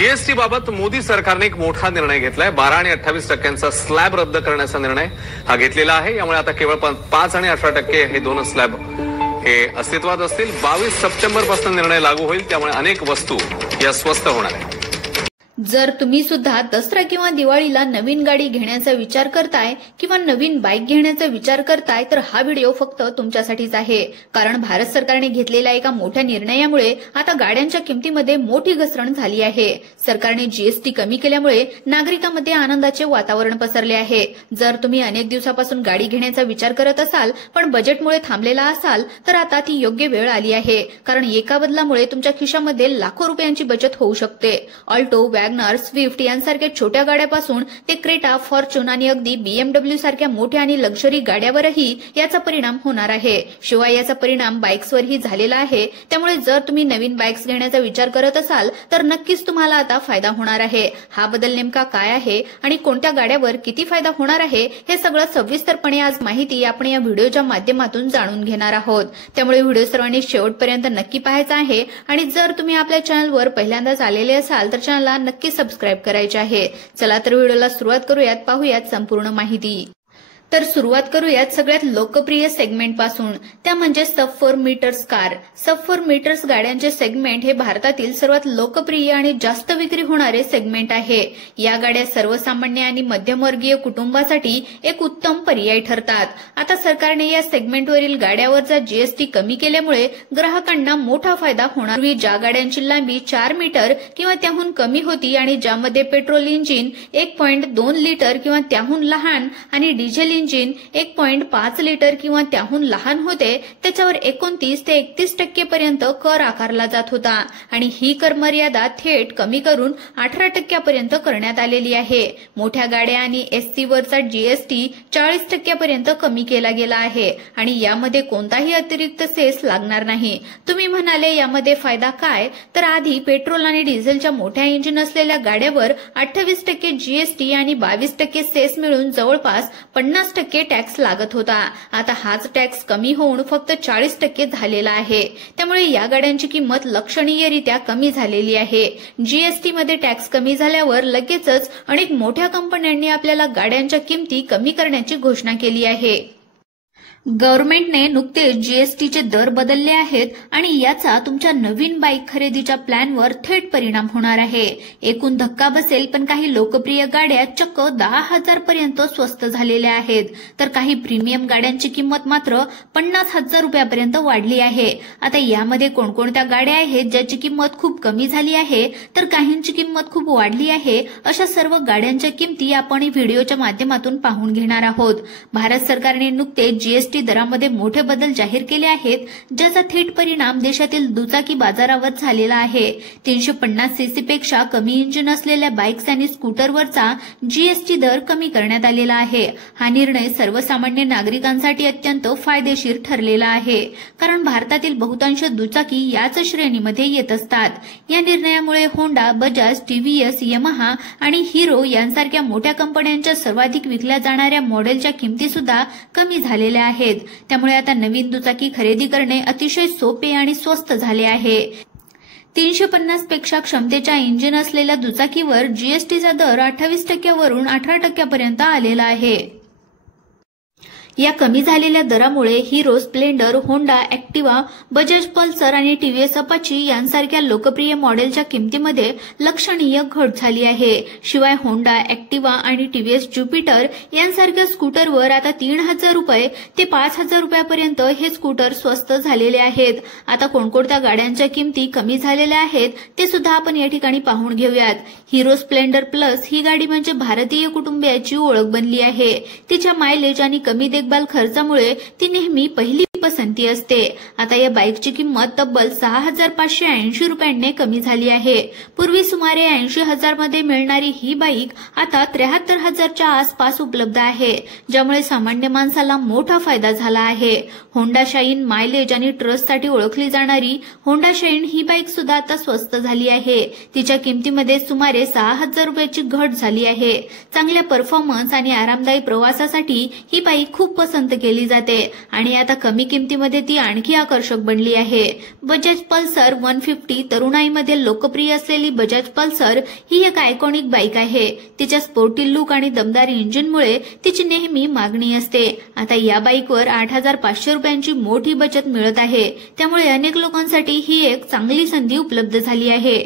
GST बाबत मोदी सरकारने एक मोठा निर्णय घेतलाय। 12 आणि 28% स्लॅब रद्द करण्याचा निर्णय हा घेतलेला आहे। यामुळे आता केवळ 5 आणि 18% हे दोन स्लॅब हे अस्तित्वात असतील। 22 सप्टेंबर पासून निर्णय लागू होईल, त्यामुळे अनेक वस्तू या स्वस्त होणार आहेत। जर तुम्ही सुद्धा दसरा किंवा दिवाळीला नवीन गाडी घेण्याचा विचार करताय किंवा नवीन बाईक घेण्याचा विचार करताय तर हा व्हिडिओ फक्त तुमच्यासाठीच आहे। कारण भारत सरकारने घेतलेल्या एका मोठ्या निर्णयामुळे आता गाड्यांच्या किमतीमध्ये मोठी घसरण झाली आहे। सरकारने जीएसटी कमी केल्यामुळे नागरिकांमध्ये आनंदाचे वातावरण पसरले आहे। जर तुम्ही अनेक दिवसापासून गाडी घेण्याचा विचार करत असाल पण बजेटमुळे थांबलेला असाल तर आता ती योग्य वेळ आली आहे। कारण एका बदलामुळे तुमच्या खिशामध्ये लाखो रुपयांची बचत होऊ शकते। ऑल्टो, वॅगनर, स्विफ्ट यांसारख्या छोट्या गाड्यापासून ते क्रेटा, फॉर्च्यून आणि अगदी BMW सारख्या मोठ्या आणि लक्झरी गाड्यावरही याचा परिणाम होणार आहे। शिवाय याचा परिणाम बाईक्सवरही झालेला आहे। त्यामुळे जर तुम्ही नवीन बाईक्स घेण्याचा विचार करत असाल तर नक्कीच तुम्हाला आता फायदा होणार आहे। हा बदल नेमका काय आहे आणि कोणत्या गाड्यावर किती फायदा होणार आहे हे सगळं सविस्तरपणे आज माहिती आपण या व्हिडिओच्या माध्यमातून जाणून घेणार आहोत। त्यामुळे व्हिडिओ सर्वांनी शेवटपर्यंत नक्की पाहायचा आहे आणि जर तुम्ही आपल्या चॅनलवर पहिल्यांदाच आलेले असाल तर चॅनलला नक्की सबस्क्राइब करायचे आहे। चला तर व्हिडिओला सुरुवात करूयात, पाहूयात संपूर्ण माहिती। तर सुरुवात करूयात सगळ्यात लोकप्रिय सेगमेंट पासून, त्या म्हणजे सब 4 मीटर्स कार। सब 4 मीटर्स गाड्यांचे सेगमेंट हे भारतातील सर्वात लोकप्रिय आणि जास्त विक्री होणारे सेगमेंट आहे। या गाड्या सर्वसामान्य आणि मध्यमवर्गीय कुटुंबासाठी एक उत्तम पर्याय ठरतात। आता सरकारने या सेगमेंटवरील गाड्यावरचा जीएसटी कमी केल्यामुळे ग्राहकांना मोठा फायदा होणार। पूर्वी ज्या गाड्यांची लांबी 4 मीटर किंवा त्याहून कमी होती आणि ज्यामध्ये पेट्रोल इंजिन 1.2 लिटर किंवा त्याहून लहान आणि डिझेल इंजिन 1.5 लिटर किंवा त्याहून लहान होते, त्याच्यावर 29 ते 31% पर्यंत कर आकारला जात होता आणि ही कर मर्यादा थेट कमी करून 18% पर्यंत करण्यात आलेली आहे। मोठ्या गाड्या आणि एससी वरचा जीएसटी 40% पर्यंत कमी केला गेला आहे आणि यामध्ये कोणताही अतिरिक्त सेस लागणार नाही। तुम्ही म्हणाले यामध्ये फायदा काय, तर आधी पेट्रोल आणि डिझेलच्या मोठ्या इंजिन असलेल्या गाड्यावर 28% जीएसटी आणि 22% सेस मिळून जवळपास 50% टॅक्स लागत होता। आता हाच टॅक्स कमी होऊन फक्त 40% झालेला आहे। त्यामुळे या गाड्यांची किंमत लक्षणीयरित्या कमी झालेली आहे। जीएसटी मध्ये टॅक्स कमी झाल्यावर लगेचच अनेक मोठ्या कंपन्यांनी आपल्याला गाड्यांच्या किमती कमी करण्याची घोषणा केली आहे। गव्हर्नमेंटने नुकतेच जीएसटीचे दर बदलले आहेत आणि याचा तुमच्या नवीन बाईक खरेदीच्या प्लॅनवर थेट परिणाम होणार आहे। एकूण धक्का बसेल, पण काही लोकप्रिय गाड्या चक्क 10,000 पर्यंत स्वस्त झालेल्या आहेत, तर काही प्रीमियम गाड्यांची किंमत मात्र 50,000 रुपयापर्यंत वाढली आहे। आता यामध्ये कोणकोणत्या गाड्या आहेत ज्याची किंमत खूप कमी झाली आहे तर काहींची किंमत खूप वाढली आहे, अशा सर्व गाड्यांच्या किमती आपण व्हिडिओच्या माध्यमातून पाहून घेणार आहोत। भारत सरकारने नुकतेच जीएसटी दरामध्ये मोठे बदल जाहीर केले आहेत, ज्याचा थेट परिणाम देशातील दुचाकी बाजारावर झालेला आहे। 350 सीसी पेक्षा कमी इंजिन असलेल्या बाईक्स आणि स्कूटरवरचा जीएसटी दर कमी करण्यात आलेला आहे। हा निर्णय सर्वसामान्य नागरिकांसाठी अत्यंत फायदेशीर ठरलेला आहे, कारण भारतातील बहुतांश दुचाकी याच श्रेणीमध्ये येत असतात। या निर्णयामुळे होंडा, बजाज, टीव्हीएस, यमाहा आणि हिरो यांसारख्या मोठ्या कंपन्यांच्या सर्वाधिक विकल्या जाणाऱ्या मॉडेलच्या किमती सुद्धा कमी झालेल्या आहेत। त्यामुळे आता नवीन दुचाकी खरेदी करणे अतिशय सोपे आणि स्वस्त झाले आहे। 350 पेक्षा क्षमतेच्या इंजिन असलेल्या दुचाकीवर जीएसटीचा दर 28% वरून 18% पर्यंत आलेला आहे। या कमी झालेल्या दरामुळे hero, Splendor, Honda Activa, Bajaj Pulsar आणि टीव्हीएस अपाची यांसारख्या लोकप्रिय मॉडेलच्या किमतीमध्ये लक्षणीय घट झाली आहे। शिवाय होंडा, ऍक्टिवा आणि टीव्हीएस ज्युपिटर यांसारख्या स्कूटरवर आता 3,000 रुपये ते 5,000 रुपयापर्यंत हे स्कूटर स्वस्त झालेले आहेत। आता कोणकोणत्या गाड्यांच्या किमती कमी झालेल्या आहेत ते सुद्धा आपण या ठिकाणी पाहून घेऊयात। हिरो स्प्लेंडर प्लस ही गाडी म्हणजे भारतीय कुटुंबियाची ओळख बनली आहे। तिच्या मायलेज आणि कमी देखभाल खर्चामुळे ती नेहमी पहिली पसंती असते। आता या बाईकची किंमत तब्बल 6,580 रुपयांनी कमी झाली आहे। पूर्वी सुमारे 80,000 मध्ये मिळणारी ही बाईक आता 73,000च्या आसपास उपलब्ध आहे, ज्यामुळे सामान्य माणसाला मोठा फायदा झाला आहे। होंडा शाईन, मायलेज आणि ट्रस्टसाठी ओळखली जाणारी होंडा शाईन ही बाईक सुद्धा आता स्वस्त झाली आहे। तिच्या किमतीमध्ये सुमारे 6,000 रुपयाची घट झाली आहे। चांगल्या परफॉर्मन्स आणि आरामदायी प्रवासासाठी ही बाईक खूप पसंत केली जाते आणि आता कमी किमतीमध्ये ती आणखी आकर्षक बनली आहे। बजाज पल्सर 150 तरुणाईमध्ये लोकप्रिय असलेली बजाज पल्सर ही एक आयकॉनिक बाईक आहे। तिच्या स्पोर्टी लुक आणि दमदार इंजिनमुळे तिची नेहमी मागणी असते। आता या बाईकवर 8,500 रुपयांची मोठी बचत मिळत आहे, त्यामुळे अनेक लोकांसाठी ही एक चांगली संधी उपलब्ध झाली आहे।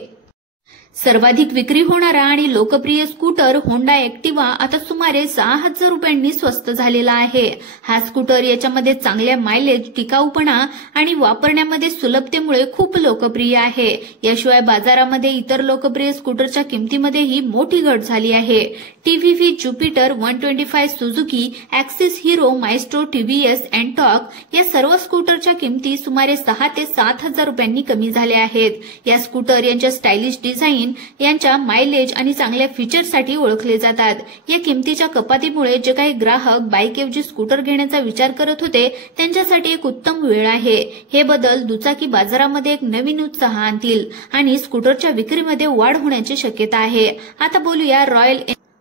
सर्वाधिक विक्री होणारा आणि लोकप्रिय स्कूटर होंडा ऍक्टिव्हा आता सुमारे 6,000 रुपयांनी स्वस्त झालेला आहे। हा स्कूटर याच्यामध्ये चांगल्या मायलेज, टिकाऊपणा आणि वापरण्यामध्ये सुलभतेमुळे खूप लोकप्रिय आहे। याशिवाय बाजारामध्ये इतर लोकप्रिय स्कूटरच्या किमतीमध्येही मोठी घट झाली आहे। TVS Jupiter 125, Suzuki, Access Hero, Maestro, TVS, Ntorq या सर्व स्कूटरच्या किमती सुमारे 6,000 ते 7,000 रुपयांनी कमी झाल्या आहेत। या स्कूटर यांच्या स्टायलिश डिझाईन, यांच्या मायलेज आणि चांगल्या फीचरसाठी ओळखले जातात। या किमतीच्या कपातीमुळे जे काही ग्राहक बाईकऐवजी स्कूटर घेण्याचा विचार करत होते त्यांच्यासाठी एक उत्तम वेळ आहे। हे बदल दुचाकी बाजारामध्ये एक नवीन उत्साह आणतील आणि स्कूटरच्या विक्रीमध्ये वाढ होण्याची शक्यता आहे। आता बोलूया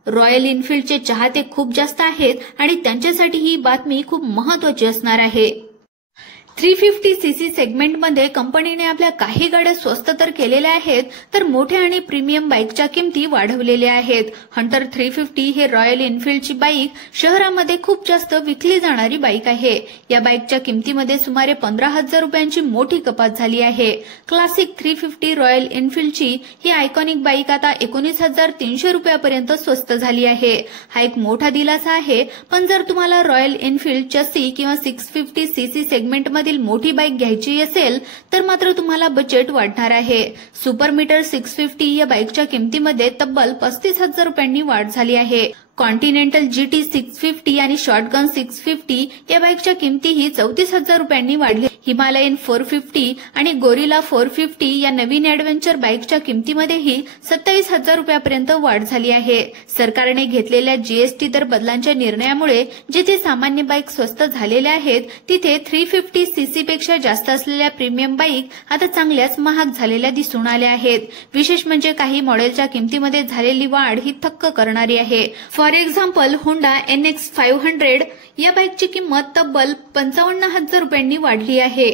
रॉयल एनफिल्डचे चाहते खूप जास्त आहेत आणि त्यांच्यासाठी ही बातमी खूप महत्त्वाची असणार आहे। 350cc सेगमेंटमध्ये कंपनीने आपल्या काही गाड्या स्वस्त तर केलेल्या आहेत, तर मोठ्या आणि प्रीमियम बाईकच्या किमती वाढवलेल्या आहेत। हंटर 350 हे रॉयल एनफिल्डची बाईक शहरामध्ये खूप जास्त विकली जाणारी बाईक आहे। या बाईकच्या किमतीमध्ये सुमारे 15,000 रुपयांची मोठी कपात झाली आहे। क्लासिक 350 रॉयल एनफिल्डची ही आयकॉनिक बाईक आता 19,300 रुपयापर्यंत स्वस्त झाली आहे। हा एक मोठा दिलासा आहे, पण जर तुम्हाला रॉयल एनफिल्ड चसी किंवा 650cc सेगमेंटमध्ये मोठी बाईक घ्यायची असेल तर मात्र तुम्हाला बजेट वाढणार आहे। सुपर मीटर 650 या बाईकच्या किमतीमध्ये तब्बल 35,000 रुपयांनी वाढ झाली आहे। कॉन्टिनेंटल GT 650 आणि शॉटगन 650 या बाईकच्या किमतीही 34,000 रुपयांनी वाढली। हिमालयन 450 आणि गोरिला 450 या नवीन ऍडव्हेंचर बाईकच्या किमतीमध्येही 27,000 रुपयापर्यंत वाढ झाली आहे। सरकारने घेतलेल्या GST दर बदलांच्या निर्णयामुळे जिथे सामान्य बाईक स्वस्त झालेल्या आहेत, तिथे 350cc पेक्षा जास्त असलेल्या प्रीमियम बाईक आता चांगल्याच महाग झालेल्या दिसून आल्या आहेत। विशेष म्हणजे काही मॉडेलच्या किमतीमध्ये झालेली वाढ ही थक्क करणारी आहे। फॉर एक्झाम्पल, होंडा NX 500 या बाईकची किंमत तब्बल 55,000 रुपयांनी वाढली आहे।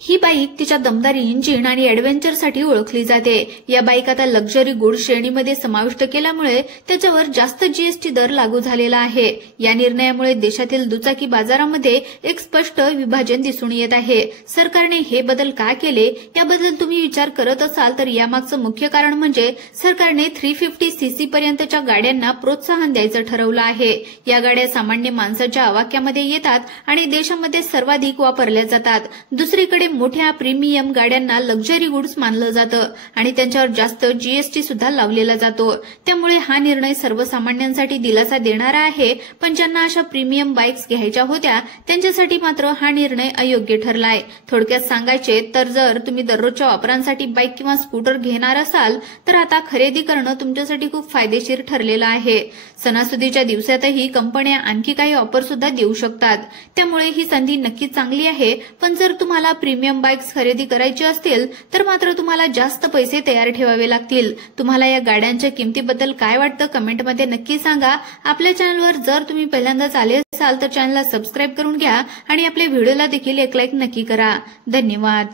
ही बाईक तिच्या दमदार इंजिन आणि ऍडव्हेंचरसाठी ओळखली जाते। या बाईक आता लक्झरी गुड श्रेणीमध्ये समाविष्ट केल्यामुळे त्याच्यावर जास्त GST दर लागू झालेला आहे। या निर्णयामुळे देशातील दुचाकी बाजारामध्ये एक स्पष्ट विभाजन दिसून येत आहे। सरकारने हे बदल का केले याबद्दल तुम्ही विचार करत असाल तर यामागचं मुख्य कारण म्हणजे सरकारने 350cc पर्यंतच्या गाड्यांना प्रोत्साहन द्यायचं ठरवलं आहे। या गाड्या सामान्य माणसाच्या आवाक्यामध्ये येतात आणि देशामध्ये सर्वाधिक वापरल्या जातात। दुसरीकडे मोठ्या प्रीमियम गाड्यांना लक्झरी गुड्स मानलं जातं आणि त्यांच्यावर जास्त GST सुद्धा लावलेला जातो। त्यामुळे हा निर्णय सर्वसामान्यांसाठी दिलासा देणारा आहे, पण ज्यांना अशा प्रीमियम बाईक्स घ्यायच्या होत्या त्यांच्यासाठी मात्र हा निर्णय अयोग्य ठरलाय। थोडक्यात सांगायचे तर जर तुम्ही दररोजच्या वापरांसाठी बाईक किंवा स्कूटर घेणार असाल तर आता खरेदी करणं तुमच्यासाठी खूप फायदेशीर ठरलेलं आहे। सणासुदीच्या दिवसातही कंपन्या आणखी काही ऑफर सुद्धा देऊ शकतात, त्यामुळे ही संधी नक्की चांगली आहे। पण जर तुम्हाला प्रीमियम बाईक्स खरेदी करायची असतील तर मात्र तुम्हाला जास्त पैसे तयार ठेवावे लागतील। तुम्हाला या गाड्यांच्या किमतीबद्दल काय वाटतं कमेंटमध्ये नक्की सांगा। आपल्या चॅनलवर जर तुम्ही पहिल्यांदाच आले असाल तर चॅनलला सबस्क्राईब करून घ्या आणि आपल्या व्हिडिओला देखील एक लाईक नक्की करा। धन्यवाद।